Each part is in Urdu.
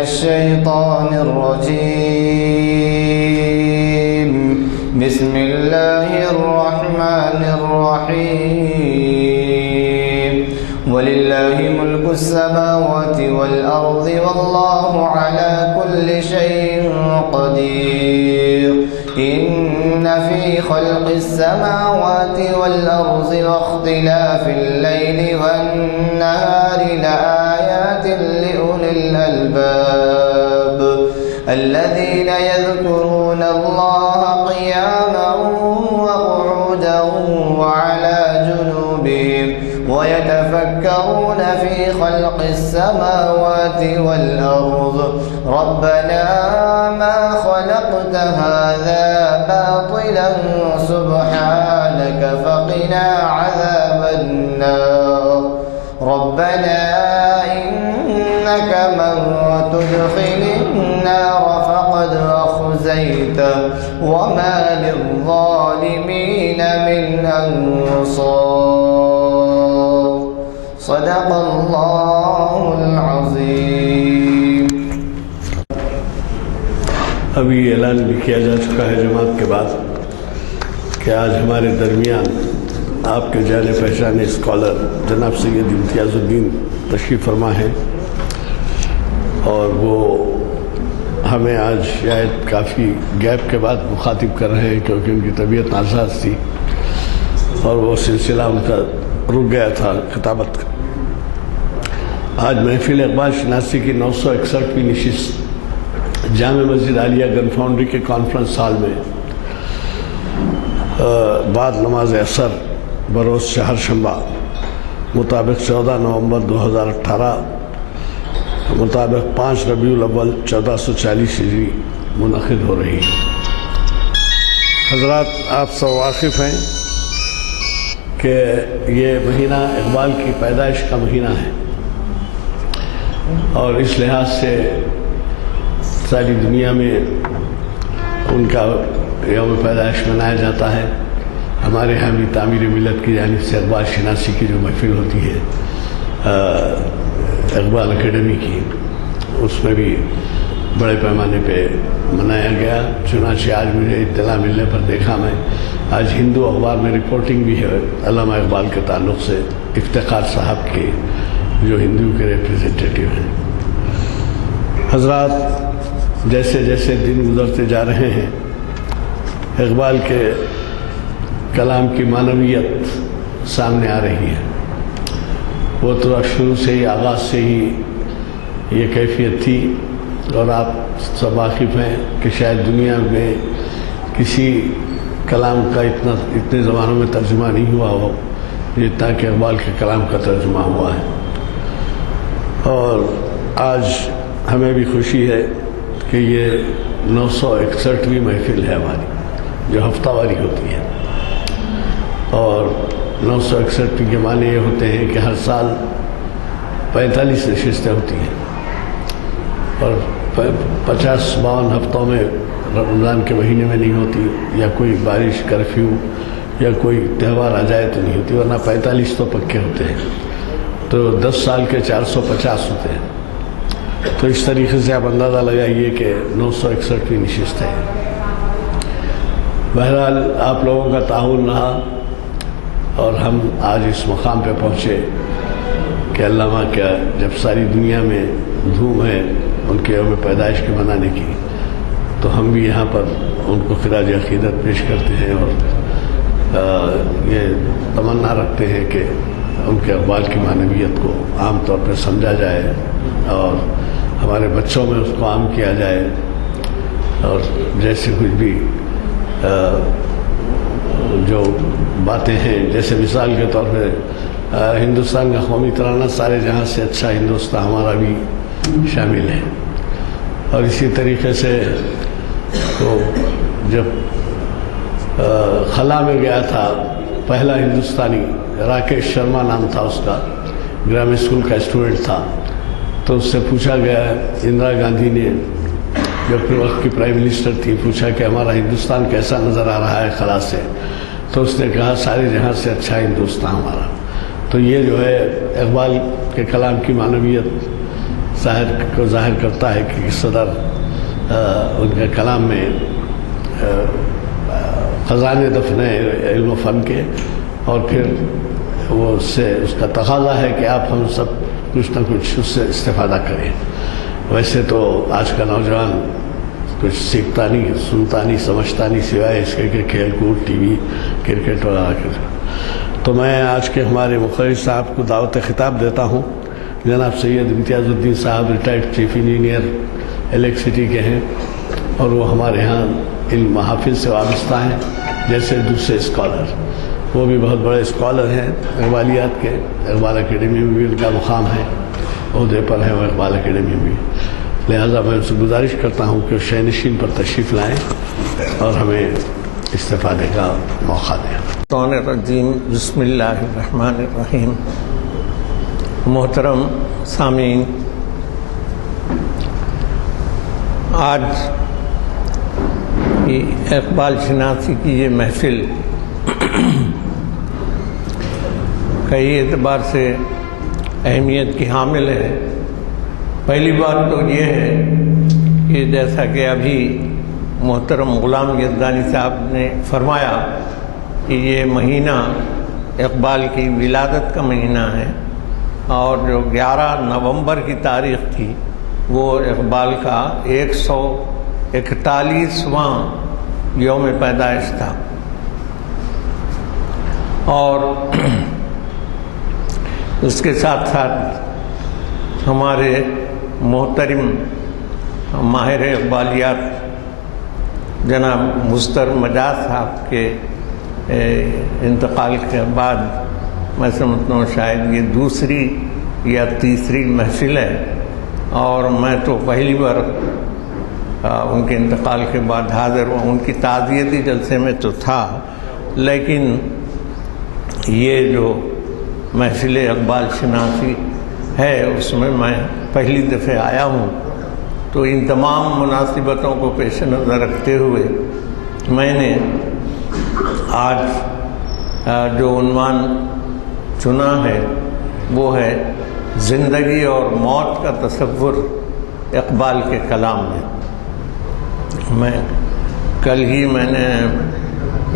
الشيطان الرجيم بسم الله الرحمن الرحيم ولله ملك السماوات والأرض والله على كل شيء قدير إن في خلق السماوات والأرض واختلاف الليل والنهار لآيات لأولي الألباب الذين يذكرون الله قياما وقعودا وعلى جنوبهم ويتفكرون في خلق السماوات والأرض ربنا ما خلقت هذا باطلا سبحانك فقنا عذاب النار ربنا إنك من تدخل النار فقد أخزيته وما للظالمين من أنصار صدق الله العظيم. ابھی اعلان بھی کیا جا چکا ہے جماعت کے بعد کہ آج ہمارے درمیان آپ کے جانے پہچانے اسکالر جناب سید امتیاز الدین تشریف فرما ہیں اور وہ ہمیں آج شاید کافی گیپ کے بعد مخاطب کر رہے ہیں کیونکہ ان کی طبیعت ناساز تھی اور وہ سلسلہ ان کا رک گیا تھا خطابت کا. آج محفل اقبال شناسی کی 961ویں نشست جامع مسجد عالیہ گن فاؤنڈری کے کانفرنس ہال میں بعد نماز عصر بروز شہرشنبہ مطابق 14 نومبر 2018 مطابق 5 ربیع الاول 1440 ہجری منعقد ہو رہی ہے. حضرات آپ سب واقف ہیں کہ یہ مہینہ اقبال کی پیدائش کا مہینہ ہے اور اس لحاظ سے ساری دنیا میں ان کا یوم پیدائش منایا جاتا ہے. ہمارے یہاں بھی تعمیر ملت کی جانب سے اقبال شناسی کی جو محفل ہوتی ہے اقبال اکیڈمی کی اس میں بھی بڑے پیمانے پہ منایا گیا. چنانچہ آج مجھے اطلاع ملنے پر دیکھا میں آج ہندو اخبار میں رپورٹنگ بھی ہے علامہ اقبال کے تعلق سے افتخار صاحب کے جو ہندو کے ریپریزنٹیٹیو ہیں. حضرات جیسے جیسے دن گزرتے جا رہے ہیں اقبال کے کلام کی معنویت سامنے آ رہی ہے. وہ تو شروع سے ہی آغاز سے ہی یہ کیفیت تھی اور آپ سب واقف ہیں کہ شاید دنیا میں کسی کلام کا اتنے زمانوں میں ترجمہ نہیں ہوا ہو جتنا کہ اقبال کے کلام کا ترجمہ ہوا ہے. اور آج ہمیں بھی خوشی ہے کہ یہ 961ویں محفل ہے ہماری جو ہفتہ واری ہوتی ہے اور 961 کے معنی یہ ہوتے ہیں کہ ہر سال 45 نشستیں ہوتی ہیں اور 50-52 ہفتوں میں رمضان کے مہینے میں نہیں ہوتی یا کوئی بارش کرفیو یا کوئی تہوار آ جائے تو نہیں ہوتی ورنہ 45 تو پکے ہوتے ہیں تو 10 سال کے 450 ہوتے ہیں. تو اس طریقے سے آپ اندازہ لگائیے کہ 961ویں نشست ہے. بہرحال آپ لوگوں کا تعاون رہا اور ہم آج اس مقام پہ پہنچے کہ علامہ کا جب ساری دنیا میں دھوم ہے ان کے یوم پیدائش کے منانے کی تو ہم بھی یہاں پر ان کو خراج عقیدت پیش کرتے ہیں اور یہ تمنا رکھتے ہیں کہ ان کے اقبال کی معنویت کو عام طور پہ سمجھا جائے اور ہمارے بچوں میں اس کو عام کیا جائے اور جیسے کچھ بھی جو باتیں ہیں جیسے مثال کے طور پہ ہندوستان کا قومی ترانہ سارے جہاں سے اچھا ہندوستان ہمارا بھی شامل ہے. اور اسی طریقے سے تو جب خلا میں گیا تھا پہلا ہندوستانی راکیش شرما نام تھا اس کا گرامر اسکول کا اسٹوڈنٹ تھا تو اس سے پوچھا گیا اندرا گاندھی نے جو اپنے وقت کی پرائم منسٹر تھی پوچھا کہ ہمارا ہندوستان کیسا نظر آ رہا ہے خلا سے تو اس نے کہا سارے جہاں سے اچھا ہندوستان ہمارا. تو یہ جو ہے اقبال کے کلام کی معنویت ظاہر کرتا ہے کہ صدر ان کے کلام میں خزانے دفن علم و فن کے، اور پھر وہ اس کا تقاضا ہے کہ آپ ہم سب کچھ نہ کچھ اس سے استفادہ کریں۔ ویسے تو آج کا نوجوان کچھ سیکھتا نہیں، سنتا نہیں، سمجھتا نہیں، سوائے اس کے کہ کھیل کود، ٹی وی، کرکٹ وغیرہ۔ تو میں آج کے ہمارے مقرر صاحب کو دعوت خطاب دیتا ہوں۔ جناب سید امتیاز الدین صاحب ریٹائرڈ چیف انجینئر الیکٹریسٹی کے ہیں، اور وہ ہمارے ہاں ان محافل سے وابستہ ہیں جیسے دوسرے اسکالر۔ وہ بھی بہت بڑے اسکالر ہیں اقبالیات کے، اقبال اکیڈمی میں بھی ان کا مقام ہے، عہدے پر ہے وہ اقبال اکیڈمی میں، لہذا میں ان سے گزارش کرتا ہوں کہ شہ نشین پر تشریف لائیں اور ہمیں استفادے کا موقع دیں۔ الرجیم بسم اللہ الرحمن الرحیم۔ محترم سامعین، آج اقبال شناسی کی یہ محفل کئی اعتبار سے اہمیت کی حامل ہے۔ پہلی بات تو یہ ہے کہ جیسا کہ ابھی محترم غلام یزدانی صاحب نے فرمایا کہ یہ مہینہ اقبال کی ولادت کا مہینہ ہے، اور جو 11 نومبر کی تاریخ تھی وہ اقبال کا 141واں یوم پیدائش تھا، اور اس کے ساتھ ساتھ ہمارے محترم ماہر اقبالیات جناب مستر مجاز صاحب کے انتقال کے بعد میں سمجھتا ہوں شاید یہ دوسری یا تیسری محفل ہے، اور میں تو پہلی بار ان کے انتقال کے بعد حاضر ہوا۔ ان کی تعزیتی جلسے میں تو تھا، لیکن یہ جو محفل اقبال شناسی ہے اس میں پہلی دفعہ آیا ہوں، تو ان تمام مناسبتوں کو پیش نظر رکھتے ہوئے میں نے آج جو عنوان چنا ہے وہ ہے زندگی اور موت کا تصور اقبال کے کلام میں۔ کل ہی میں نے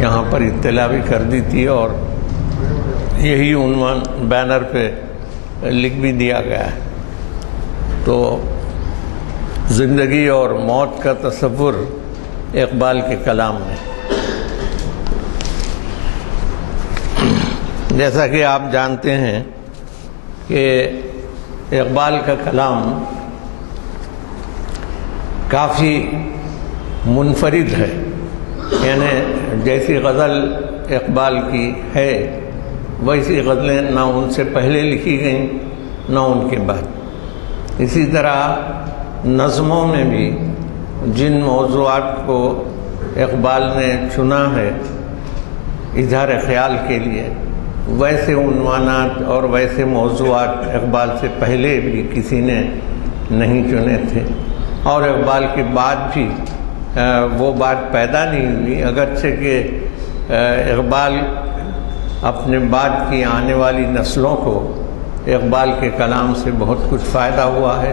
یہاں پر اطلاع بھی کر دی تھی، اور یہی عنوان بینر پہ لکھ بھی دیا گیا ہے۔ تو زندگی اور موت کا تصور اقبال کے کلام میں، جیسا کہ آپ جانتے ہیں کہ اقبال کا کلام کافی منفرد ہے، یعنی جیسی غزل اقبال کی ہے ویسی غزلیں نہ ان سے پہلے لکھی گئیں نہ ان کے بعد۔ اسی طرح نظموں میں بھی جن موضوعات کو اقبال نے چنا ہے اظہار خیال کے لیے، ویسے عنوانات اور ویسے موضوعات اقبال سے پہلے بھی کسی نے نہیں چنے تھے، اور اقبال کے بعد بھی وہ بات پیدا نہیں ہوئی، اگرچہ کہ اقبال اپنے بعد کی آنے والی نسلوں کو اقبال کے کلام سے بہت کچھ فائدہ ہوا ہے،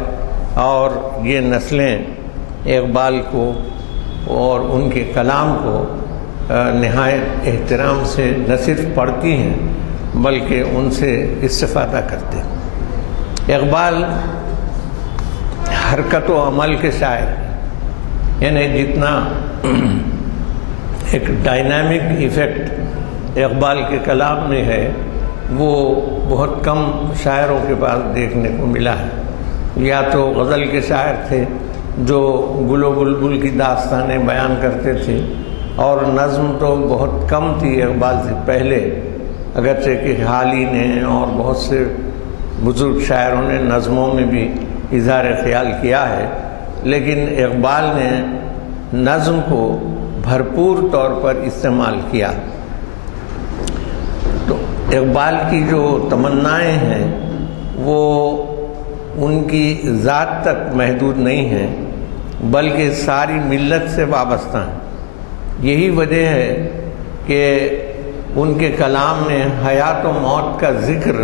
اور یہ نسلیں اقبال کو اور ان کے کلام کو نہایت احترام سے نہ صرف پڑھتی ہیں بلکہ ان سے استفادہ کرتے ہیں۔ اقبال حرکت و عمل کے شاعر، یعنی جتنا ایک ڈائنامک ایفیکٹ اقبال کے کلام میں ہے وہ بہت کم شاعروں کے پاس دیکھنے کو ملا ہے۔ یا تو غزل کے شاعر تھے جو گل و بلبل کی داستانیں بیان کرتے تھے، اور نظم تو بہت کم تھی اقبال سے پہلے، اگرچہ کہ حالی نے اور بہت سے بزرگ شاعروں نے نظموں میں بھی اظہار خیال کیا ہے، لیکن اقبال نے نظم کو بھرپور طور پر استعمال کیا۔ تو اقبال کی جو تمنائیں ہیں وہ ان کی ذات تک محدود نہیں ہیں بلکہ ساری ملت سے وابستہ ہیں۔ یہی وجہ ہے کہ ان کے کلام میں حیات و موت کا ذکر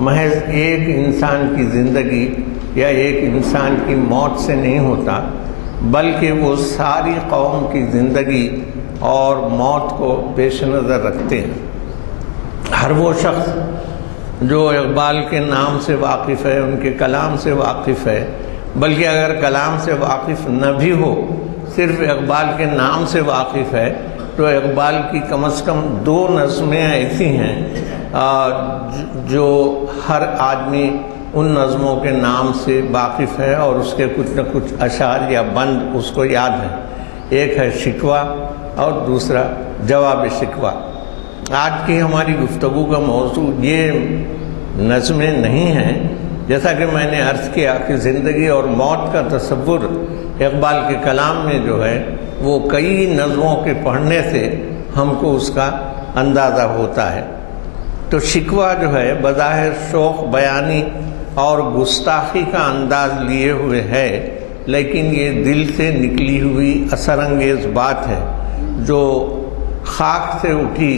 محض ایک انسان کی زندگی یا ایک انسان کی موت سے نہیں ہوتا، بلکہ وہ ساری قوم کی زندگی اور موت کو پیش نظر رکھتے ہیں۔ ہر وہ شخص جو اقبال کے نام سے واقف ہے، ان کے کلام سے واقف ہے، بلکہ اگر کلام سے واقف نہ بھی ہو، صرف اقبال کے نام سے واقف ہے، تو اقبال کی کم از کم 2 نظمیں ایسی ہیں جو ہر آدمی ان نظموں کے نام سے واقف ہے اور اس کے کچھ نہ کچھ اشعار یا بند اس کو یاد ہے۔ ایک ہے شکوہ اور دوسرا جواب شکوہ۔ آج کی ہماری گفتگو کا موضوع یہ نظمیں نہیں ہیں، جیسا کہ میں نے عرض کیا کہ زندگی اور موت کا تصور اقبال کے کلام میں جو ہے وہ کئی نظموں کے پڑھنے سے ہم کو اس کا اندازہ ہوتا ہے۔ تو شکوہ جو ہے بظاہر شوق بیانی اور گستاخی کا انداز لیے ہوئے ہے، لیکن یہ دل سے نکلی ہوئی اثر انگیز بات ہے جو خاک سے اٹھی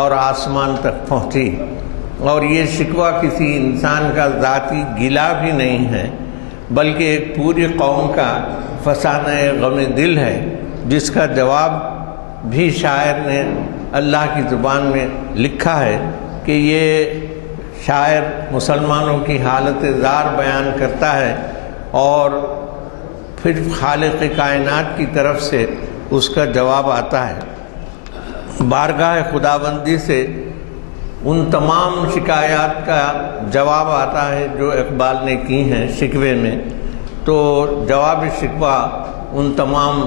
اور آسمان تک پہنچی۔ اور یہ شکوہ کسی انسان کا ذاتی گلہ بھی نہیں ہے، بلکہ ایک پوری قوم کا فسانہ غم دل ہے، جس کا جواب بھی شاعر نے اللہ کی زبان میں لکھا ہے کہ یہ شاعر مسلمانوں کی حالت زار بیان کرتا ہے اور پھر خالق کائنات کی طرف سے اس کا جواب آتا ہے۔ بارگاہ خداوندی سے ان تمام شکایات کا جواب آتا ہے جو اقبال نے کی ہیں شکوے میں، تو جواب شکوہ ان تمام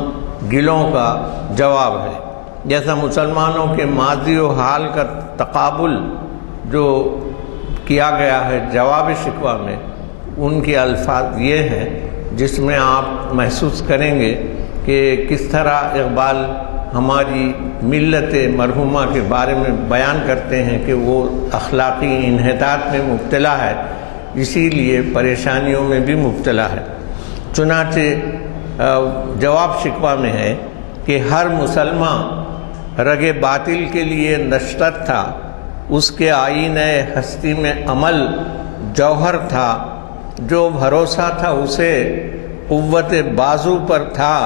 گلوں کا جواب ہے۔ جیسا مسلمانوں کے ماضی و حال کا تقابل جو کیا گیا ہے جواب شکوہ میں، ان کے الفاظ یہ ہیں جس میں آپ محسوس کریں گے کہ کس طرح اقبال ہماری ملت مرحومہ کے بارے میں بیان کرتے ہیں کہ وہ اخلاقی انحطاط میں مبتلا ہے، اسی لیے پریشانیوں میں بھی مبتلا ہے۔ چنانچہ جواب شکوہ میں ہے کہ ہر مسلمان رگ باطل کے لیے نشست تھا، اس کے آئینہ ہستی میں عمل جوہر تھا، جو بھروسہ تھا اسے قوت بازو پر تھا،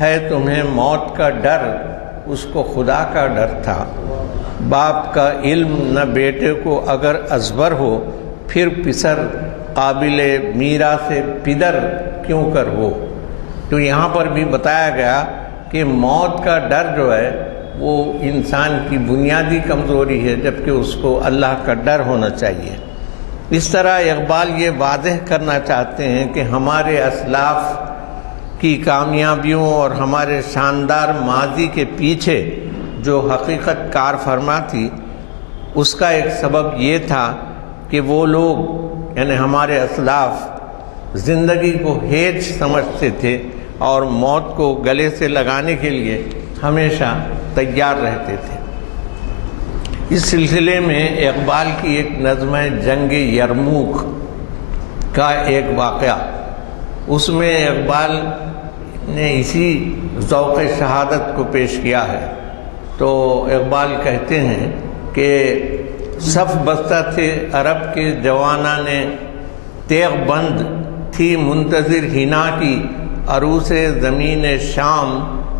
ہے تمہیں موت کا ڈر اس کو خدا کا ڈر تھا۔ باپ کا علم نہ بیٹے کو اگر ازبر ہو، پھر پسر قابل میرا سے پدر کیوں کر ہو۔ تو یہاں پر بھی بتایا گیا کہ موت کا ڈر جو ہے وہ انسان کی بنیادی کمزوری ہے، جبکہ اس کو اللہ کا ڈر ہونا چاہیے۔ اس طرح اقبال یہ واضح کرنا چاہتے ہیں کہ ہمارے اسلاف کی کامیابیوں اور ہمارے شاندار ماضی کے پیچھے جو حقیقت کار فرما تھی، اس کا ایک سبب یہ تھا کہ وہ لوگ یعنی ہمارے اسلاف زندگی کو ہیج سمجھتے تھے اور موت کو گلے سے لگانے کے لیے ہمیشہ تیار رہتے تھے۔ اس سلسلے میں اقبال کی ایک نظم ہے جنگ یرموک کا ایک واقعہ، اس میں اقبال نے اسی ذوق شہادت کو پیش کیا ہے۔ تو اقبال کہتے ہیں کہ صف بستہ تھے عرب کے جواناں نے، تیغ بند تھی منتظر ہنا کی عروس زمین شام،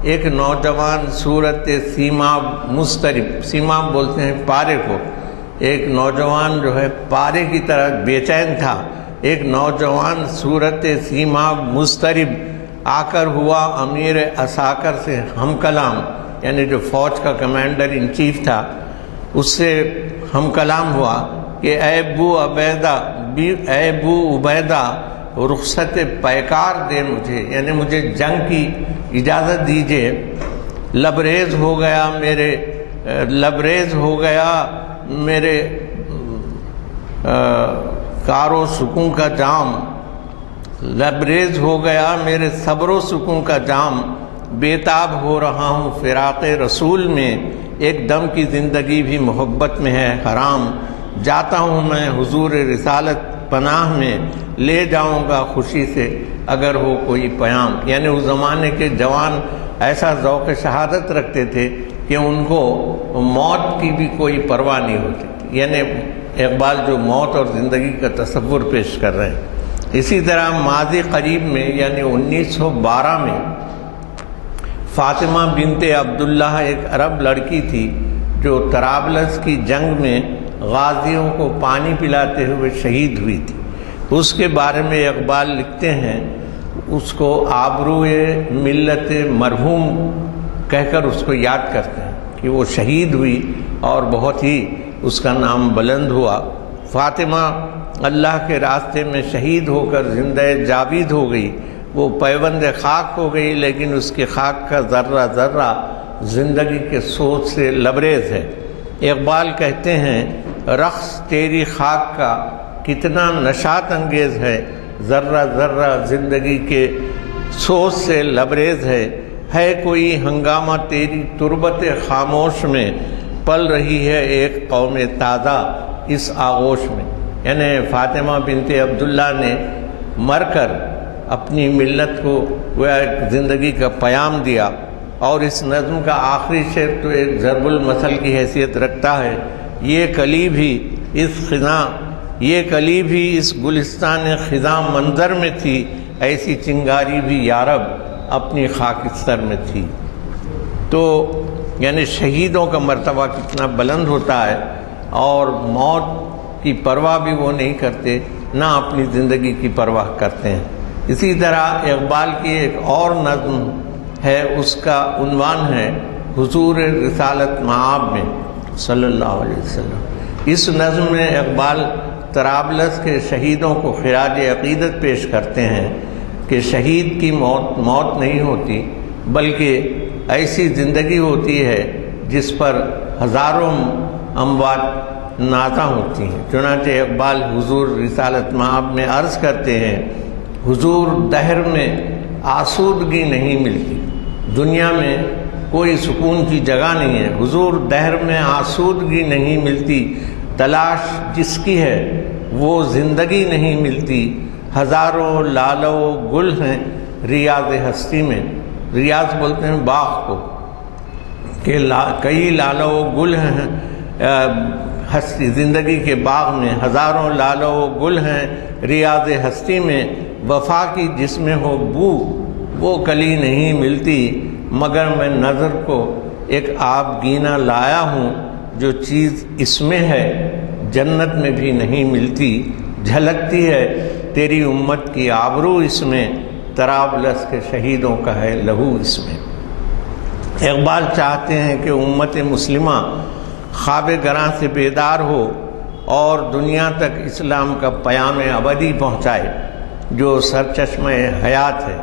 ایک نوجوان صورت سیماب مضطرب، سیماب بولتے ہیں پارے کو، ایک نوجوان جو ہے پارے کی طرح بے چین تھا، ایک نوجوان صورت سیماب مضطرب آ کر ہوا امیر عساکر سے ہم کلام، یعنی جو فوج کا کمانڈر ان چیف تھا اس سے ہم کلام ہوا کہ اے بو عبیدہ رخصت پیکار دے مجھے، یعنی مجھے جنگ کی اجازت دیجیے۔ لبریز ہو گیا میرے کار و سکون کا جام، لبریز ہو گیا میرے صبر و سکون کا جام، بیتاب ہو رہا ہوں فراق رسول میں، ایک دم کی زندگی بھی محبت میں ہے حرام، جاتا ہوں میں حضور رسالت پناہ میں، لے جاؤں گا خوشی سے اگر ہو کوئی پیام۔ یعنی اس زمانے کے جوان ایسا ذوق شہادت رکھتے تھے کہ ان کو موت کی بھی کوئی پرواہ نہیں ہوتی تھی، یعنی اقبال جو موت اور زندگی کا تصور پیش کر رہے ہیں۔ اسی طرح ماضی قریب میں یعنی 1912 میں فاطمہ بنت عبداللہ ایک عرب لڑکی تھی جو طرابلس کی جنگ میں غازیوں کو پانی پلاتے ہوئے شہید ہوئی تھی۔ اس کے بارے میں اقبال لکھتے ہیں، اس کو آبروئے ملت مرحوم کہہ کر اس کو یاد کرتے ہیں کہ وہ شہید ہوئی اور بہت ہی اس کا نام بلند ہوا۔ فاطمہ اللہ کے راستے میں شہید ہو کر زندہ جاوید ہو گئی، وہ پیوند خاک ہو گئی، لیکن اس کے خاک کا ذرہ ذرہ زندگی کے سوچ سے لبریز ہے۔ اقبال کہتے ہیں، رقص تیری خاک کا کتنا نشاط انگیز ہے، ذرہ ذرہ زندگی کے سوچ سے لبریز ہے کوئی ہنگامہ تیری تربت خاموش میں، پل رہی ہے ایک قوم تازہ اس آغوش میں۔ یعنی فاطمہ بنت عبداللہ نے مر کر اپنی ملت کو وہ ایک زندگی کا پیام دیا۔ اور اس نظم کا آخری شعر تو ایک ضرب المثل کی حیثیت رکھتا ہے، یہ کلی بھی اس گلستان خزاں منظر میں تھی، ایسی چنگاری بھی یارب اپنی خاکستر میں تھی۔ تو یعنی شہیدوں کا مرتبہ کتنا بلند ہوتا ہے، اور موت کی پرواہ بھی وہ نہیں کرتے، نہ اپنی زندگی کی پرواہ کرتے ہیں۔ اسی طرح اقبال کی ایک اور نظم ہے، اس کا عنوان ہے حضور رسالت مآب میں صلی اللہ علیہ وسلم۔ اس نظم میں اقبال طرابلس کے شہیدوں کو خراج عقیدت پیش کرتے ہیں کہ شہید کی موت نہیں ہوتی، بلکہ ایسی زندگی ہوتی ہے جس پر ہزاروں اموات نازاں ہوتی ہیں۔ چنانچہ اقبال حضور رسالت مآب میں عرض کرتے ہیں، حضور دہر میں آسودگی نہیں ملتی، دنیا میں کوئی سکون کی جگہ نہیں ہے، حضور دہر میں آسودگی نہیں ملتی، تلاش جس کی ہے وہ زندگی نہیں ملتی، ہزاروں لال و گل ہیں ریاض ہستی میں۔ ریاض بولتے ہیں باغ کو، کہ کئی لال و گل ہیں ہستی زندگی کے باغ میں، ہزاروں لال و گل ہیں ریاض ہستی میں، وفا کی جس میں ہو بو وہ کلی نہیں ملتی، مگر میں نظر کو ایک آبگینہ لایا ہوں، جو چیز اس میں ہے جنت میں بھی نہیں ملتی، جھلکتی ہے تیری امت کی آبرو اس میں، طرابلس کے شہیدوں کا ہے لہو اس میں۔ اقبال چاہتے ہیں کہ امت مسلمہ خواب گراں سے بیدار ہو اور دنیا تک اسلام کا پیام ابدی پہنچائے جو سرچشمہ حیات ہے۔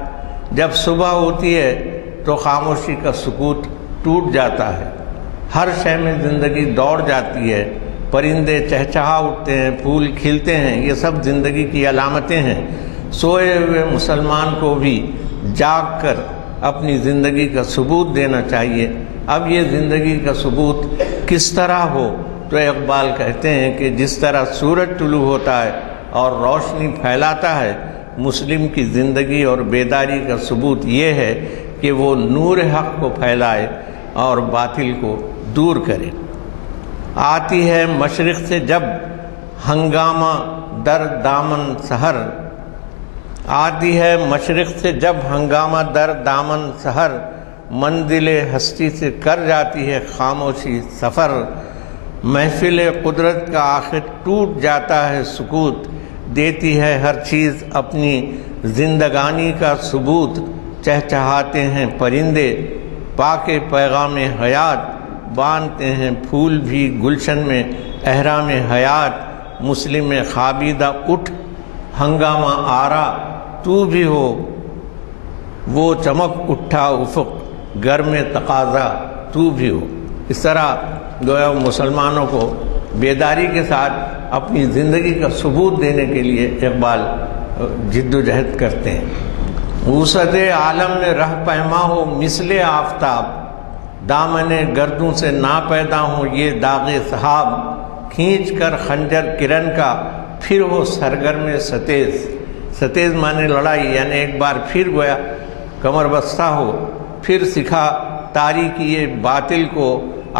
جب صبح ہوتی ہے تو خاموشی کا سکوت ٹوٹ جاتا ہے، ہر شے میں زندگی دوڑ جاتی ہے، پرندے چہچہا اٹھتے ہیں، پھول کھلتے ہیں، یہ سب زندگی کی علامتیں ہیں۔ سوئے ہوئے مسلمان کو بھی جاگ کر اپنی زندگی کا ثبوت دینا چاہیے۔ اب یہ زندگی کا ثبوت کس طرح ہو؟ تو اقبال کہتے ہیں کہ جس طرح سورج طلوع ہوتا ہے اور روشنی پھیلاتا ہے، مسلم کی زندگی اور بیداری کا ثبوت یہ ہے کہ وہ نور حق کو پھیلائے اور باطل کو دور کرے۔ آتی ہے مشرق سے جب ہنگامہ در دامن سحر، آتی ہے مشرق سے جب ہنگامہ در دامن سحر، منزل ہستی سے کر جاتی ہے خاموشی سفر، محفل قدرت کا آخر ٹوٹ جاتا ہے سکوت، دیتی ہے ہر چیز اپنی زندگانی کا ثبوت، چہچہاتے ہیں پرندے پاک پیغام حیات، باندھتے ہیں پھول بھی گلشن میں احرام حیات، مسلم خوابیدہ اٹھ ہنگامہ آرا تو بھی ہو، وہ چمک اٹھا افق گرم تقاضا تو بھی ہو۔ اس طرح گویا مسلمانوں کو بیداری کے ساتھ اپنی زندگی کا ثبوت دینے کے لیے اقبال جد و جہد کرتے ہیں۔ وسعت عالم میں رہ پیما ہو مثل آفتاب، دامن گردوں سے نا پیدا ہوں یہ داغ صحاب، کھینچ کر خنجر کرن کا پھر وہ سرگرم ستیز، ستیز مانے لڑائی، یعنی ایک بار پھر گویا کمر بستہ ہو، پھر سکھا تاریکی باطل کو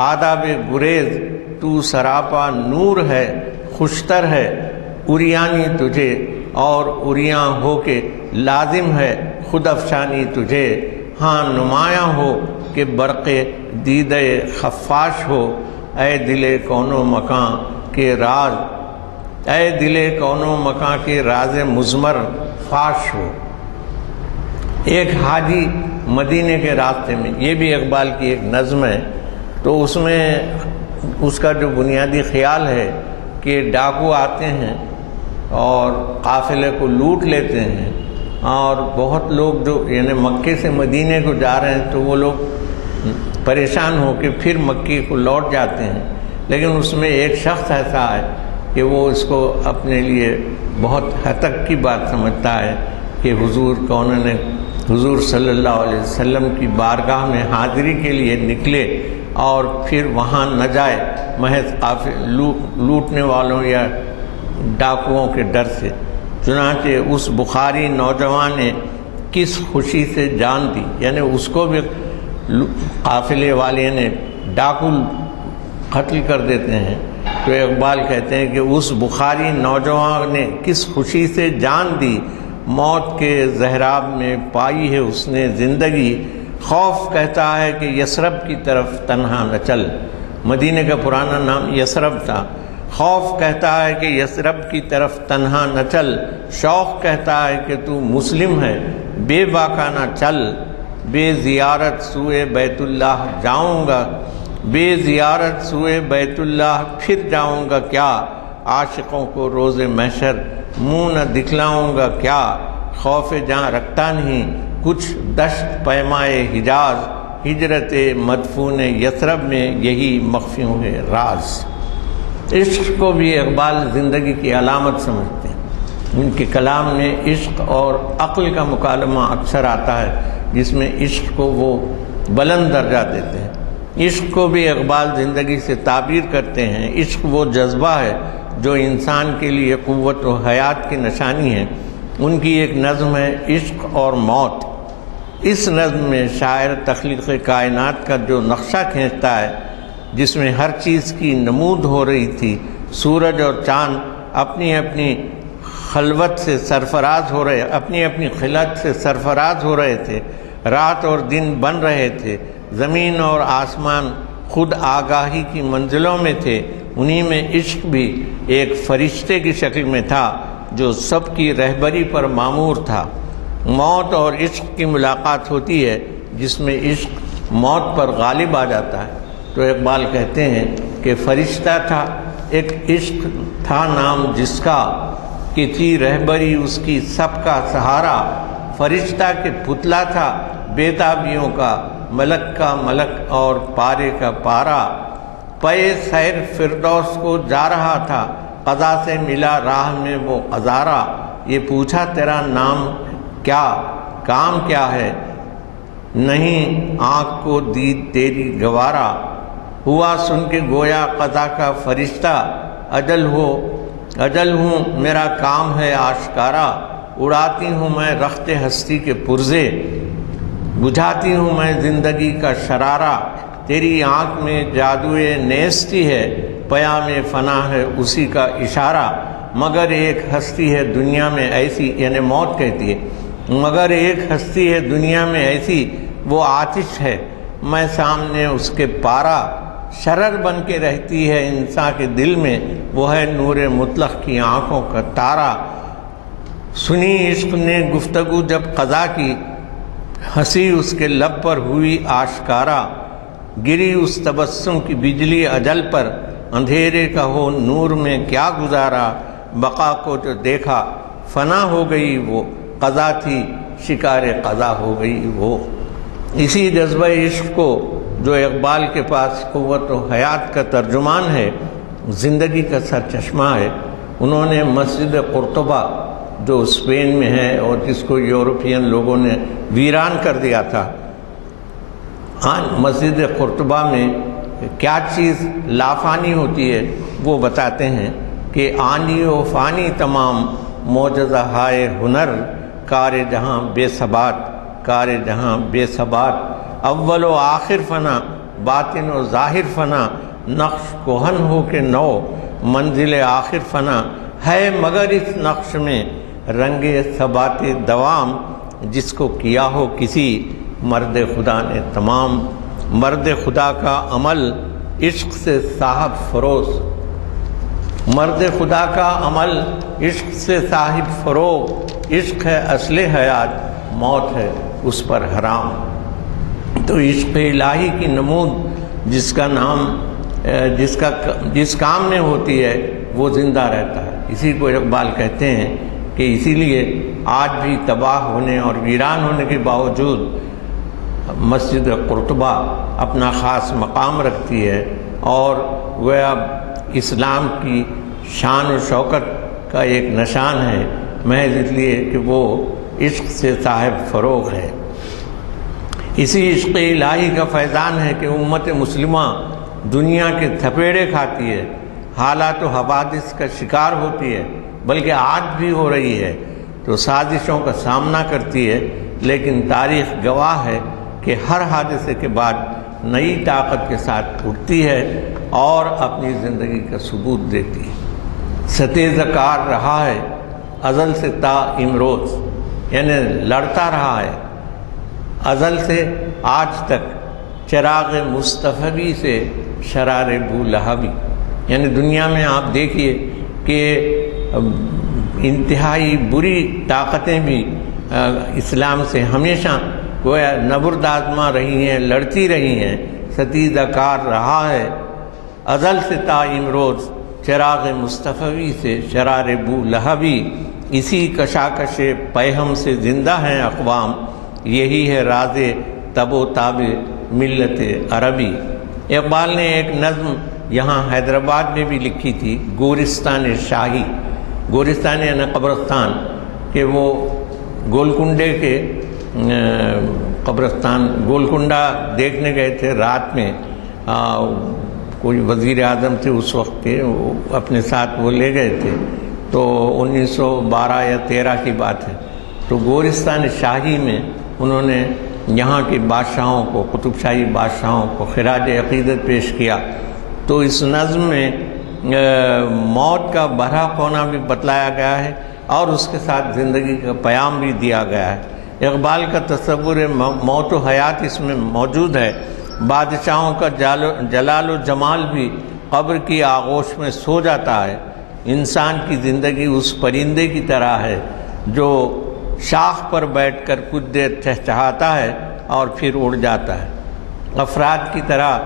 آداب گریز، تو سراپا نور ہے خوشتر ہے عریانی تجھے، اور عریاں ہو کے لازم ہے خود افشانی تجھے۔ ہاں نمایاں ہو کہ برق دیدہ خفاش ہو، اے دل کون و مکان کے راز، اے دل کون و مکان کے راز مضمر فاش ہو۔ ایک حاجی مدینے کے راستے میں، یہ بھی اقبال کی ایک نظم ہے، تو اس میں اس کا جو بنیادی خیال ہے کہ ڈاکو آتے ہیں اور قافلے کو لوٹ لیتے ہیں، اور بہت لوگ جو یعنی مکے سے مدینے کو جا رہے ہیں تو وہ لوگ پریشان ہو کے پھر مکے کو لوٹ جاتے ہیں، لیکن اس میں ایک شخص ایسا ہے کہ وہ اس کو اپنے لیے بہت ہتک کی بات سمجھتا ہے کہ حضور صلی اللہ علیہ وسلم کی بارگاہ میں حاضری کے لیے نکلے اور پھر وہاں نہ جائے محض لوٹنے والوں یا ڈاکوؤں کے ڈر سے۔ چنانچہ اس بخاری نوجوان نے کس خوشی سے جان دی، یعنی اس کو بھی قافلے والے نے ڈاکو قتل کر دیتے ہیں، تو اقبال کہتے ہیں کہ اس بخاری نوجوان نے کس خوشی سے جان دی، موت کے زہراب میں پائی ہے اس نے زندگی، خوف کہتا ہے کہ یثرب کی طرف تنہا نہ چل۔ مدینے کا پرانا نام یثرب تھا۔ خوف کہتا ہے کہ یثرب کی طرف تنہا نہ چل، شوق کہتا ہے کہ تو مسلم ہے بے باکا نہ چل، بے زیارت سوئے بیت اللہ جاؤں گا، بے زیارت سوئے بیت اللہ پھر جاؤں گا کیا، عاشقوں کو روز محشر منہ نہ دکھلاؤں گا کیا، خوف جہاں رکھتا نہیں کچھ دشت پیمائے حجاز، ہجرت مدفون یثرب میں یہی مخفیوں ہے راز۔ عشق کو بھی اقبال زندگی کی علامت سمجھتے ہیں۔ ان کے کلام میں عشق اور عقل کا مکالمہ اکثر آتا ہے، جس میں عشق کو وہ بلند درجہ دیتے ہیں۔ عشق کو بھی اقبال زندگی سے تعبیر کرتے ہیں۔ عشق وہ جذبہ ہے جو انسان کے لیے قوت و حیات کی نشانی ہے۔ ان کی ایک نظم ہے عشق اور موت۔ اس نظم میں شاعر تخلیق کائنات کا جو نقشہ کھینچتا ہے، جس میں ہر چیز کی نمود ہو رہی تھی، سورج اور چاند اپنی اپنی خلوت سے سرفراز ہو رہے، اپنی اپنی خلت سے سرفراز ہو رہے تھے، رات اور دن بن رہے تھے، زمین اور آسمان خود آگاہی کی منزلوں میں تھے، انہی میں عشق بھی ایک فرشتے کی شکل میں تھا جو سب کی رہبری پر مامور تھا۔ موت اور عشق کی ملاقات ہوتی ہے جس میں عشق موت پر غالب آ جاتا ہے، تو اقبال کہتے ہیں کہ فرشتہ تھا، ایک عشق تھا نام جس کا، کہ تھی رہبری اس کی سب کا سہارا، فرشتہ کے پتلا تھا بیتابیوں کا، ملک کا ملک اور پارے کا پارا، پے سیر فردوس کو جا رہا تھا، قضا سے ملا راہ میں وہ ہزارہ، یہ پوچھا تیرا نام کیا، کام کیا ہے، نہیں آنکھ کو دید تیری گوارا، ہوا سن کے گویا قضا کا فرشتہ، اجل ہوں میرا کام ہے آشکارا، اڑاتی ہوں میں رخت ہستی کے پرزے، بجھاتی ہوں میں زندگی کا شرارہ، تیری آنکھ میں جادوئے نیستی ہے، پیام فنا ہے اسی کا اشارہ، مگر ایک ہستی ہے دنیا میں ایسی، یعنی موت کہتی ہے، مگر ایک ہستی ہے دنیا میں ایسی، وہ آتش ہے میں سامنے اس کے پارا، شرر بن کے رہتی ہے انسان کے دل میں، وہ ہے نور مطلق کی آنکھوں کا تارا، سنی عشق نے گفتگو جب قضا کی، ہنسی اس کے لب پر ہوئی آشکارا، گری اس تبسم کی بجلی اجل پر، اندھیرے کا ہو نور میں کیا گزارا، بقا کو جو دیکھا فنا ہو گئی وہ، قضا تھی شکار قضا ہو گئی وہ۔ اسی جذبہ عشق کو جو اقبال کے پاس قوت و حیات کا ترجمان ہے، زندگی کا سرچشمہ ہے، انہوں نے مسجد قرطبہ جو اسپین میں ہے اور جس کو یورپین لوگوں نے ویران کر دیا تھا، مسجد قرطبہ میں کیا چیز لافانی ہوتی ہے وہ بتاتے ہیں کہ آنی و فانی تمام معجزہ ہائے ہنر، کار جہاں بے ثبات، کار جہاں بے ثبات، اول و آخر فنا، باطن و ظاہر فنا، نقش کوہن ہو کے نو، منزل آخر فنا ہے، مگر اس نقش میں رنگ ثبات دوام، جس کو کیا ہو کسی مرد خدا نے تمام۔ مرد خدا کا عمل عشق سے صاحب فروز، مرد خدا کا عمل عشق سے صاحب فروغ، عشق ہے اصل حیات، موت ہے اس پر حرام۔ تو عشق الہی کی نمود جس کام میں ہوتی ہے وہ زندہ رہتا ہے۔ اسی کو اقبال کہتے ہیں کہ اسی لیے آج بھی تباہ ہونے اور ویران ہونے کے باوجود مسجد قرطبہ اپنا خاص مقام رکھتی ہے، اور وہ اب اسلام کی شان و شوکت کا ایک نشان ہے، محض اس لیے کہ وہ عشق سے صاحب فروغ ہے۔ اسی عشق الہی کا فیضان ہے کہ امت مسلمہ دنیا کے تھپیڑے کھاتی ہے، حالات و حوادث کا شکار ہوتی ہے، بلکہ آج بھی ہو رہی ہے، تو سازشوں کا سامنا کرتی ہے، لیکن تاریخ گواہ ہے کہ ہر حادثے کے بعد نئی طاقت کے ساتھ اٹھتی ہے اور اپنی زندگی کا ثبوت دیتی ہے۔ ستیز کار رہا ہے ازل سے تا امروز، یعنی لڑتا رہا ہے ازل سے آج تک، چراغ مصطفی سے شرار بولہبی، یعنی دنیا میں آپ دیکھیے کہ انتہائی بری طاقتیں بھی اسلام سے ہمیشہ گویا نبرد آزما رہی ہیں، لڑتی رہی ہیں۔ ستیزہ کار رہا ہے ازل سے تا امروز، چراغ مصطفی سے شرار بولہبی، اسی کشاکش پیہم سے زندہ ہیں اقوام، یہی ہے راز تب و تاب ملت عربی۔ اقبال نے ایک نظم یہاں حیدرآباد میں بھی لکھی تھی، گورستان شاہی، گورستان یعنی قبرستان، کہ وہ گولکنڈے کے قبرستان گولکنڈہ دیکھنے گئے تھے رات میں، کوئی وزیر اعظم تھے اس وقت کے، اپنے ساتھ وہ لے گئے تھے، تو 1912 یا 13 کی بات ہے۔ تو گورستان شاہی میں انہوں نے یہاں کے بادشاہوں کو، قطب شاہی بادشاہوں کو خراج عقیدت پیش کیا۔ تو اس نظم میں موت کا برحق ہونا بھی بتلایا گیا ہے، اور اس کے ساتھ زندگی کا پیام بھی دیا گیا ہے۔ اقبال کا تصور موت و حیات اس میں موجود ہے۔ بادشاہوں کا جلال و جمال بھی قبر کی آغوش میں سو جاتا ہے۔ انسان کی زندگی اس پرندے کی طرح ہے جو شاخ پر بیٹھ کر کچھ دیر چہچہاتا ہے اور پھر اڑ جاتا ہے۔ افراد کی طرح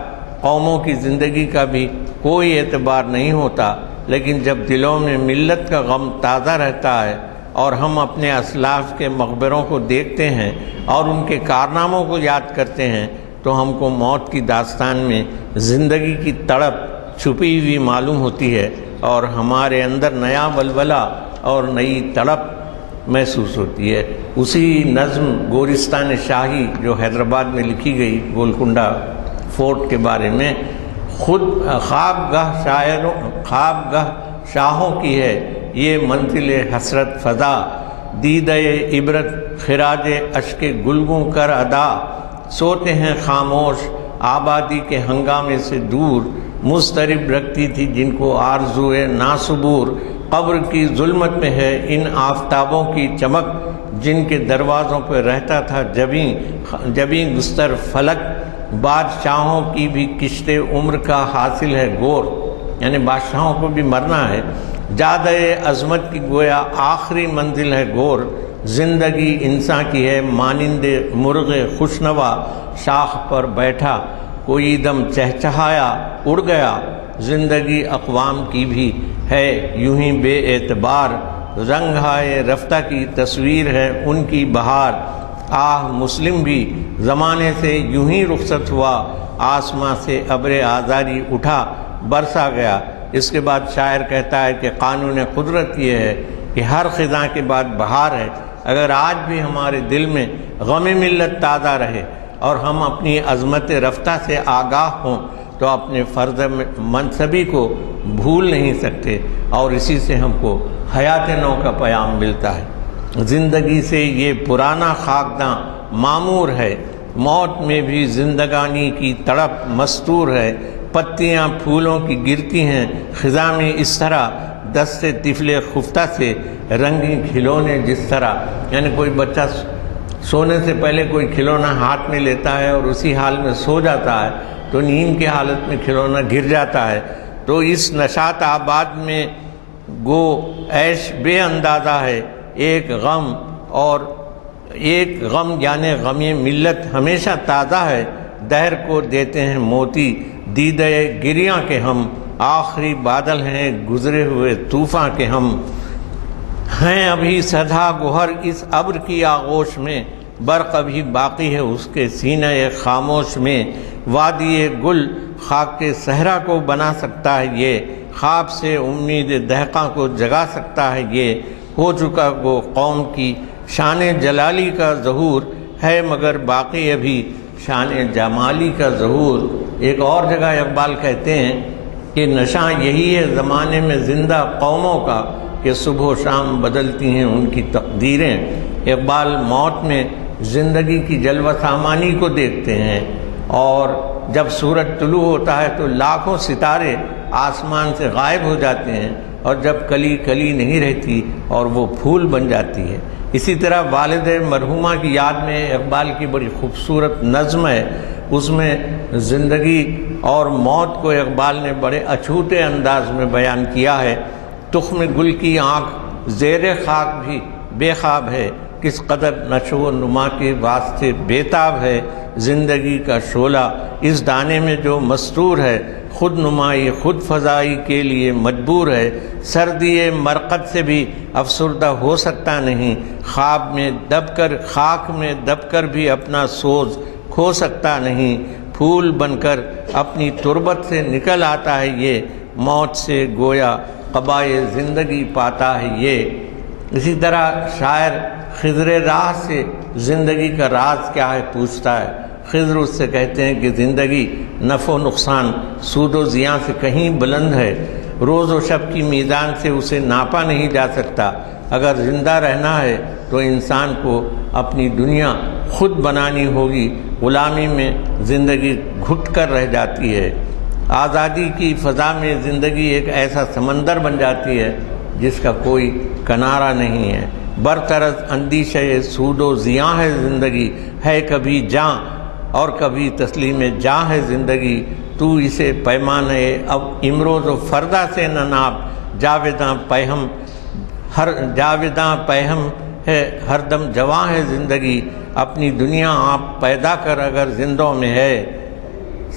قوموں کی زندگی کا بھی کوئی اعتبار نہیں ہوتا، لیکن جب دلوں میں ملت کا غم تازہ رہتا ہے اور ہم اپنے اسلاف کے مقبروں کو دیکھتے ہیں اور ان کے کارناموں کو یاد کرتے ہیں، تو ہم کو موت کی داستان میں زندگی کی تڑپ چھپی ہوئی معلوم ہوتی ہے، اور ہمارے اندر نیا ولولہ اور نئی تڑپ محسوس ہوتی ہے۔ اسی نظم گورستان شاہی جو حیدرآباد میں لکھی گئی گولکنڈہ فورٹ کے بارے میں، خود خوابگاہ شاہوں کی ہے یہ منزل حسرت فضا، دیدہ عبرت خراج اشک گلگوں کر ادا، سوتے ہیں خاموش آبادی کے ہنگامے سے دور، مضطرب رکھتی تھی جن کو آرزوئے ناصبور، قبر کی ظلمت میں ہے ان آفتابوں کی چمک، جن کے دروازوں پہ رہتا تھا جبیں گستر فلک، بادشاہوں کی بھی کشت عمر کا حاصل ہے گور، یعنی بادشاہوں کو بھی مرنا ہے۔ جادہ عظمت کی گویا آخری منزل ہے گور، زندگی انسان کی ہے مانند مرغ خوشنوا، شاخ پر بیٹھا کوئی دم چہچہایا اڑ گیا، زندگی اقوام کی بھی ہے یوں ہی بے اعتبار، رنگ ہائے رفتہ کی تصویر ہے ان کی بہار، آہ مسلم بھی زمانے سے یوں ہی رخصت ہوا، آسماں سے ابر آزاری اٹھا برسا گیا۔ اس کے بعد شاعر کہتا ہے کہ قانون قدرت یہ ہے کہ ہر خزاں کے بعد بہار ہے۔ اگر آج بھی ہمارے دل میں غم ملت تازہ رہے اور ہم اپنی عظمت رفتہ سے آگاہ ہوں تو اپنے فرض منصبی کو بھول نہیں سکتے، اور اسی سے ہم کو حیات نو کا پیام ملتا ہے۔ زندگی سے یہ پرانا خاکداں معمور ہے، موت میں بھی زندگانی کی تڑپ مستور ہے، پتیاں پھولوں کی گرتی ہیں خزاں میں اس طرح، دست طفل خفتہ سے رنگین کھلونے جس طرح. یعنی کوئی بچہ سونے سے پہلے کوئی کھلونا ہاتھ میں لیتا ہے اور اسی حال میں سو جاتا ہے تو نیند کی حالت میں کھلونا گر جاتا ہے. تو اس نشاط آباد میں گو عیش بے اندازہ ہے. ایک غم یعنی غم ملت ہمیشہ تازہ ہے. دہر کو دیتے ہیں موتی دیدے گریاں کے ہم، آخری بادل ہیں گزرے ہوئے طوفاں کے ہم. ہیں ابھی سدھا گوہر اس ابر کی آغوش میں، برق ابھی باقی ہے اس کے سینہ خاموش میں. وادی گل خاک کے صحرا کو بنا سکتا ہے یہ، خواب سے امید دہقاں کو جگا سکتا ہے یہ. ہو چکا وہ قوم کی شان جلالی کا ظہور، ہے مگر باقی ابھی شان جمالی کا ظہور. ایک اور جگہ اقبال کہتے ہیں کہ نشاں یہی ہے زمانے میں زندہ قوموں کا کہ صبح و شام بدلتی ہیں ان کی تقدیریں. اقبال موت میں زندگی کی جلوہ سامانی کو دیکھتے ہیں، اور جب سورج طلوع ہوتا ہے تو لاکھوں ستارے آسمان سے غائب ہو جاتے ہیں، اور جب کلی کلی نہیں رہتی اور وہ پھول بن جاتی ہے. اسی طرح والد مرحومہ کی یاد میں اقبال کی بڑی خوبصورت نظم ہے. اس میں زندگی اور موت کو اقبال نے بڑے اچھوتے انداز میں بیان کیا ہے. تخم گل کی آنکھ زیر خاک بھی بے خواب ہے، کس قدر نشو و نما کے واسطے بیتاب ہے. زندگی کا شعلہ اس دانے میں جو مستور ہے، خود نمائی خود فضائی کے لیے مجبور ہے. سردی مرقد سے بھی افسردہ ہو سکتا نہیں، خواب میں دب کر خاک میں دب کر بھی اپنا سوز کھو سکتا نہیں. پھول بن کر اپنی تربت سے نکل آتا ہے یہ، موت سے گویا قبائے زندگی پاتا ہے یہ. اسی طرح شاعر خضر راہ سے زندگی کا راز کیا ہے پوچھتا ہے. خضر اس سے کہتے ہیں کہ زندگی نفع و نقصان سود و زیاں سے کہیں بلند ہے، روز و شب کی میزان سے اسے ناپا نہیں جا سکتا. اگر زندہ رہنا ہے تو انسان کو اپنی دنیا خود بنانی ہوگی، غلامی میں زندگی گھٹ کر رہ جاتی ہے. آزادی کی فضا میں زندگی ایک ایسا سمندر بن جاتی ہے جس کا کوئی کنارہ نہیں ہے. برطرز اندیشہ سود و زیاں ہے زندگی، ہے کبھی جاں اور کبھی تسلیم جاں ہے زندگی. تو اسے پیمانے اب امروز و فردا سے نہ ناپ، جاویداں پہم ہے ہر دم جواں ہے زندگی. اپنی دنیا آپ پیدا کر اگر زندوں میں ہے،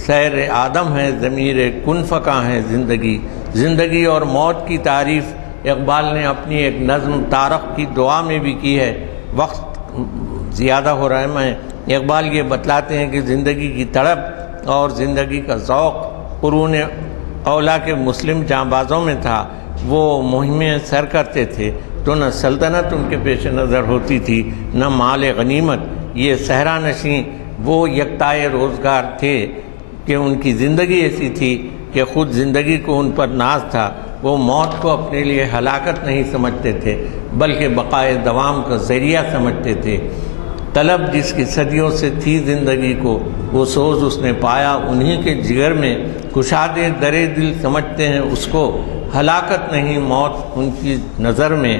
سیر آدم ہے ضمیر کن فکاں ہے زندگی. زندگی اور موت کی تعریف اقبال نے اپنی ایک نظم طارق کی دعا میں بھی کی ہے. وقت زیادہ ہو رہا ہے، میں اقبال یہ بتلاتے ہیں کہ زندگی کی تڑپ اور زندگی کا ذوق قرون اولا کے مسلم جانبازوں میں تھا. وہ مہمیں سر کرتے تھے تو نہ سلطنت ان کے پیش نظر ہوتی تھی نہ مال غنیمت. یہ صحرا نشین وہ یکتائے روزگار تھے کہ ان کی زندگی ایسی تھی کہ خود زندگی کو ان پر ناز تھا. وہ موت کو اپنے لیے ہلاکت نہیں سمجھتے تھے بلکہ بقائے دوام کا ذریعہ سمجھتے تھے. طلب جس کی صدیوں سے تھی زندگی کو، وہ سوز اس نے پایا انہی کے جگر میں. کشادے درے دل سمجھتے ہیں اس کو، ہلاکت نہیں موت ان کی نظر میں.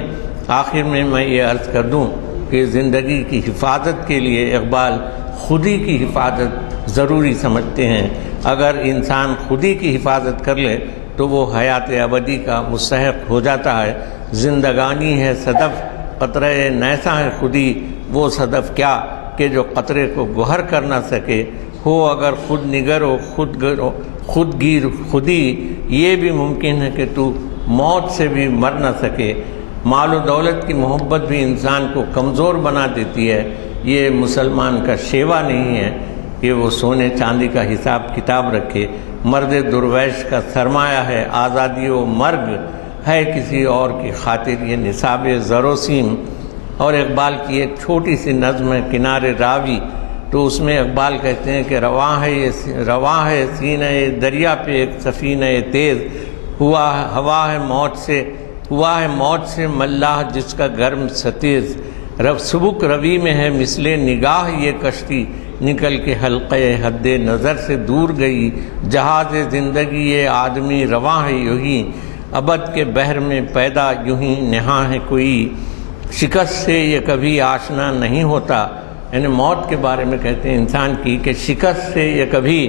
آخر میں یہ عرض کر دوں کہ زندگی کی حفاظت کے لیے اقبال خودی کی حفاظت ضروری سمجھتے ہیں. اگر انسان خودی کی حفاظت کر لے تو وہ حیات ابدی کا مستحق ہو جاتا ہے. زندگانی ہے صدف قطرہ نیسا ہے خودی، وہ صدف کیا کہ جو قطرے کو گوہر کر نہ سکے. ہو اگر خود نگر ہو خود گیر خودی، یہ بھی ممکن ہے کہ تو موت سے بھی مر نہ سکے. مال و دولت کی محبت بھی انسان کو کمزور بنا دیتی ہے. یہ مسلمان کا شیوا نہیں ہے کہ وہ سونے چاندی کا حساب کتاب رکھے. مرد درویش کا سرمایہ ہے آزادی و مرگ، ہے کسی اور کی خاطر یہ نصاب زر و سیم. اور اقبال کی ایک چھوٹی سی نظم ہے کنارے راوی، تو اس میں اقبال کہتے ہیں کہ رواں ہے سینہ دریا پہ ایک سفینہ تیز، ہوا ہے موت سے ملاح جس کا گرم ستیز. سبک روی میں ہے مثل نگاہ یہ کشتی، نکل کے حلقے حد نظر سے دور گئی، جہاز زندگی یہ آدمی رواں ہے یوہی، ابد کے بحر میں پیدا یوہی نہاں ہے کوئی، شکست سے یہ کبھی آشنا نہیں ہوتا۔ یعنی موت کے بارے میں کہتے ہیں انسان کی کہ شکست سے یہ کبھی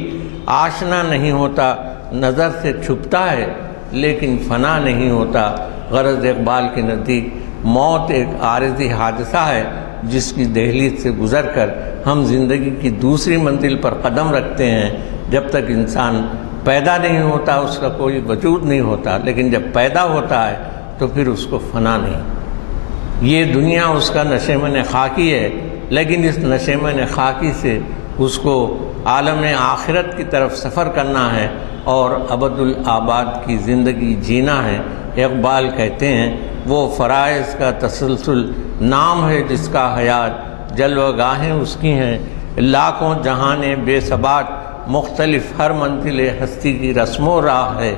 آشنا نہیں ہوتا، نظر سے چھپتا ہے لیکن فنا نہیں ہوتا۔ غرض اقبال کے نزدیک موت ایک عارضی حادثہ ہے جس کی دہلیز سے گزر کر ہم زندگی کی دوسری منزل پر قدم رکھتے ہیں۔ جب تک انسان پیدا نہیں ہوتا اس کا کوئی وجود نہیں ہوتا، لیکن جب پیدا ہوتا ہے تو پھر اس کو فنا نہیں۔ یہ دنیا اس کا نشیمن خاکی ہے، لیکن اس نشیمن خاکی سے اس کو عالم آخرت کی طرف سفر کرنا ہے اور ابد الآباد کی زندگی جینا ہے۔ اقبال کہتے ہیں وہ فرائض کا تسلسل نام ہے جس کا حیات، جلوہ گاہیں اس کی ہیں لاکھوں جہاں بے ثبات، مختلف ہر منزل ہستی کی رسم و راہ ہے،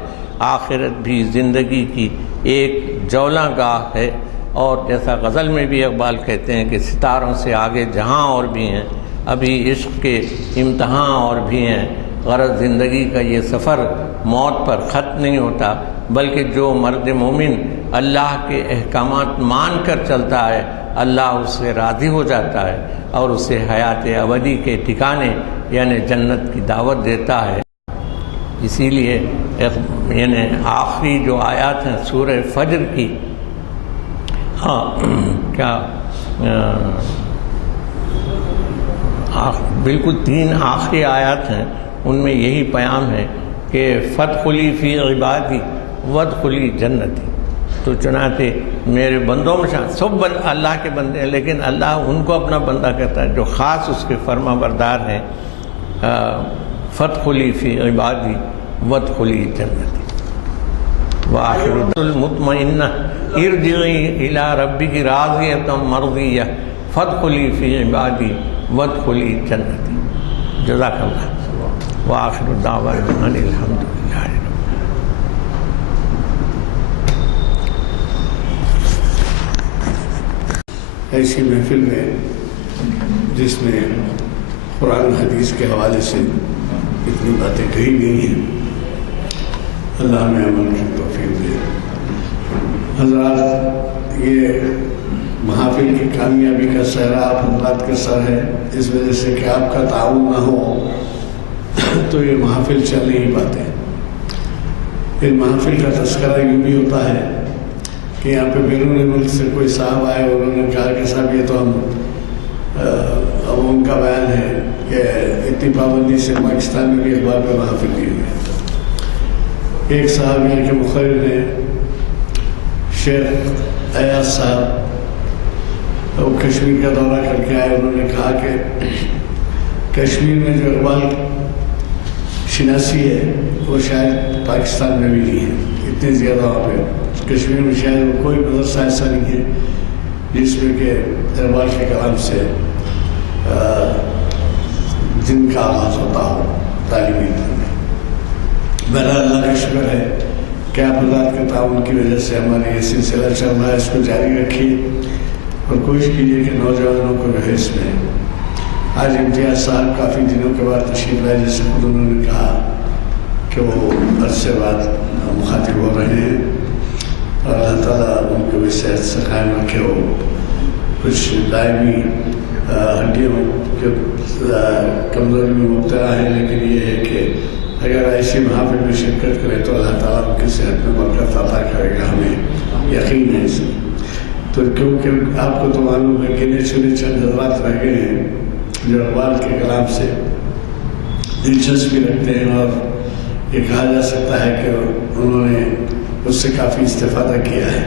آخرت بھی زندگی کی ایک جولاں گاہ ہے۔ اور جیسا غزل میں بھی اقبال کہتے ہیں کہ ستاروں سے آگے جہاں اور بھی ہیں، ابھی عشق کے امتحان اور بھی ہیں۔ غرض زندگی کا یہ سفر موت پر ختم نہیں ہوتا، بلکہ جو مرد مومن اللہ کے احکامات مان کر چلتا ہے اللہ اس سے راضی ہو جاتا ہے اور اسے حیات ابدی کے ٹھکانے یعنی جنت کی دعوت دیتا ہے۔ اسی لیے یعنی آخری جو آیات ہیں سورہ فجر کی، بالکل 3 آخری آیات ہیں، ان میں یہی پیام ہے کہ فادخلی فی عبادی وادخلی جنتی۔ تو چنانچہ میرے بندوں میں سب اللہ کے بندے ہیں، لیکن اللہ ان کو اپنا بندہ کہتا ہے جو خاص اس کے فرما بردار ہیں۔ فادخلی فی عبادی وادخلی جنتی۔ وآخر المطمئنہ ارجعی الی ربک راضیۃ مرضیہ فادخلی فی عبادی وادخلی جنتی۔ جزاک اللہ۔ وآخر دعوانا ان الحمد للہ۔ ایسی محفل میں جس میں قرآن حدیث کے حوالے سے اتنی باتیں کہی گئی ہیں، اللہ میں عمل کی توفیق دے۔ حضرات، یہ محافل کی کامیابی کا سہرا آپ حضرات کا سر ہے، اس وجہ سے کہ آپ کا تعاون نہ ہو تو یہ محافل چل نہیں پاتے۔ ان محافل کا تذکرہ یوں بھی ہوتا ہے کہ یہاں پہ بیرون ملک سے کوئی صاحب آئے اور انہوں نے کہا کہ صاحب یہ تو ہم اب ان کا بیان ہے کہ اتنی پابندی سے پاکستان میں بھی اخبار پہ محافل دی ہوئی ہے۔ ایک صاحب یہاں کے مقرر ہیں شیخ ایاز صاحب، وہ کشمیر کا دورہ کر کے آئے، انہوں نے کہا کہ کشمیر میں جو اقبال شناسی ہے وہ شاید پاکستان میں بھی نہیں ہے، اتنے زیادہ وہاں پہ کشمیر میں شاید وہ کوئی مدرسہ ایسا نہیں ہے جس میں کہ اقبال کے کلام سے جن کا آغاز ہوتا ہو تعلیمی ادارے میں۔ بہرحال اللہ کا شکر ہے کہ آپ حضرات کے تعاون کی وجہ سے ہمارا یہ سلسلہ چل رہا ہے، اس کو جاری رکھیے اور کوشش کیجیے کہ نوجوانوں کو جو ہے اس میں۔ آج امتیاز صاحب کافی دنوں کے بعد تشریف لائے، جیسے خود انہوں نے کہا کہ وہ عرصے بعد مخاطب ہو رہے ہیں، اور اللہ تعالیٰ ان کو بھی صحت سے قائم رکھے۔ ہو کچھ دائمی ہڈیوں کے کمزوری میں مبتلا ہے، لیکن یہ ہے کہ اگر ایسی محافل میں شرکت کرے تو اللہ تعالیٰ ان کی صحت میں برکت عطا کرے گا، ہمیں یقین ہے اس میں۔ تو کیونکہ آپ کو تو معلوم ہے گنے چنے چند حضرات رہ گئے ہیں جو اقبال کے کلام سے دلچسپی رکھتے ہیں، اور یہ کہا جا سکتا ہے کہ انہوں نے اس سے کافی استفادہ کیا ہے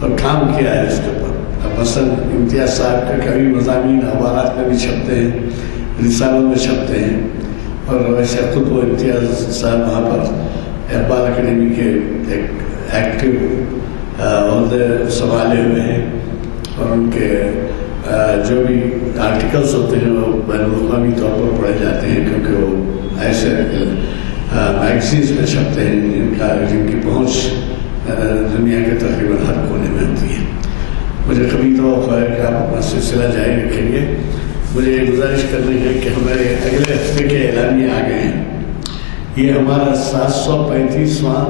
اور کام کیا ہے اس کے اوپر۔ اب مثلا امتیاز صاحب کے کبھی مضامین اخبارات میں بھی چھپتے ہیں، رسالوں میں چھپتے ہیں، اور ویسے خود وہ امتیاز صاحب وہاں پر اقبال اکیڈمی کے ایک ایکٹیو عہدے سنبھالے ہوئے ہیں، اور ان کے جو بھی آرٹیکلز ہوتے ہیں وہ بین الاقوامی طور پر پڑھے جاتے ہیں، کیونکہ وہ ایسے میگزینس میں چھپتے ہیں جن کی پہنچ دنیا کے تقریباً ہر کونے میں ہوتی ہے۔ مجھے کبھی توقع ہے کہ آپ اپنا سلسلہ جاری رکھیں گے، مجھے یہ گزارش کرنی ہے کہ ہمارے اگلے ہفتے کے اعلامیہ آ گئے ہیں. یہ ہمارا 735واں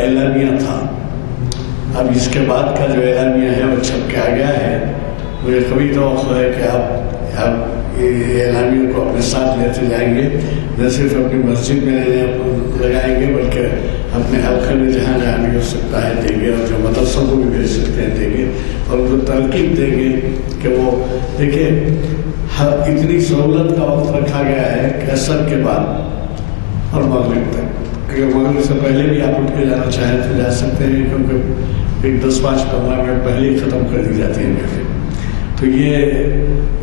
اعلامیہ تھا. اب اس کے بعد کا جو اعلامیہ ہے وہ چھپ کے آ گیا ہے. مجھے کبھی توقع ہے کہ آپ یہ اعلامیہ کو اپنے ساتھ لیتے جائیں گے. نہ صرف اپنی مسجد میں لگائیں گے بلکہ اپنے حلقے میں جہاں جہاں بھی ہو سکتا ہے دیں گے, اور جو مدرسوں کو بھی بھیج سکتے ہیں دیں گے, اور ان کو ترغیب دیں گے کہ وہ دیکھیں اتنی سہولت کا وقت رکھا گیا ہے کہ عصر کے بعد اور مغرب تک. اگر مغرب سے پہلے بھی آپ اٹھ کے جانا چاہیں تو جا سکتے ہیں, کیونکہ ایک 10-15 منٹ پہلے ہی ختم کر دی جاتی ہے محفل. تو یہ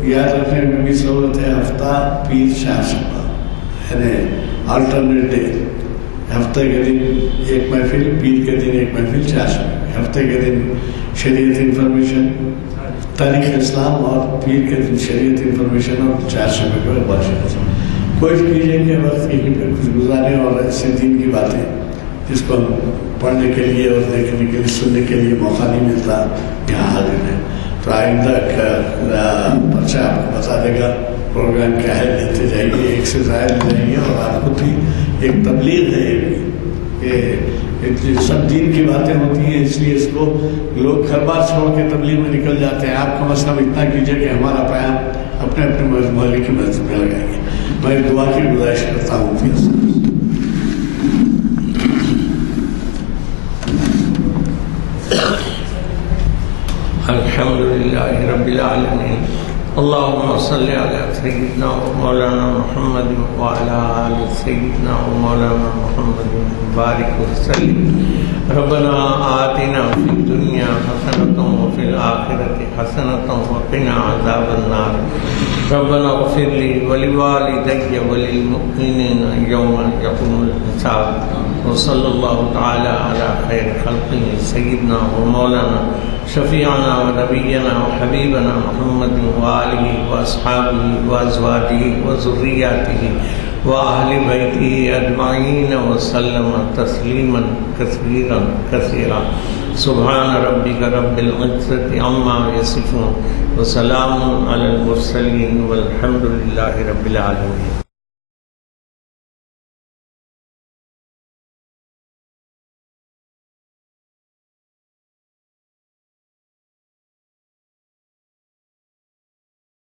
یاد رکھنے میں بھی سہولت ہے. ہفتہ پیر شاہ صبح یعنی آلٹرنیٹ ڈے. ہفتے کے دن ایک محفل, پیر کے دن ایک محفل, چاشمے. ہفتے کے دن شریعت انفارمیشن, تاریخ اسلام, اور پیر کے دن شریعت انفارمیشن, اور چاشمے کو بادشاہ. کوشش کیجیے کہ وقت یہیں پہ کچھ گزاریں اور ایسے دین کی باتیں جس کو ہم پڑھنے کے لیے اور دیکھنے کے لیے سننے کے لیے موقع نہیں ملتا یہاں حاضر ہیں. تو آئندہ پرچہ آپ کو بتا دے گا پروگرام کیا ہے, لیتے جائیے, ایک سے زائد لے جائیے. اور آپ خود ہی ایک تبلیغ ہے یہ سب دین کی باتیں ہوتی ہیں, اس لیے اس کو لوگ گھر بار چھوڑ کے تبلیغ میں نکل جاتے ہیں. آپ کم از کم اتنا کیجیے کہ ہمارا پیام اپنے اپنے محلے کی مسجد میں لگائیں گے. میں دعا کی گزارش کرتا ہوں. الحمدللہ رب العالمین. اللہم صلی علی سیدنا و مولانا محمد وعلی آل سیدنا و مولانا محمد بارک وسلم. ربنا آتنا فی الدنیا حسنۃ وفی الآخرۃ حسنۃ وقنا عذاب النار. ربنا اغفر لی ولوالدی وللمؤمنین یوم یقوم الحساب. وصلی اللہ تعالی علی خیر خلقہ سیدنا و مولانا شفیعنا و نبینا و حبیبنا محمد وآلہ و اصحابہ و ازواجہ و ذریاتہ و اہل بیتہ اجمعین وسلم تسلیما کثیرا کثیرا. سبحان ربک رب العزۃ عما یصفون وسلام علی المرسلین والحمد للہ رب العالمین.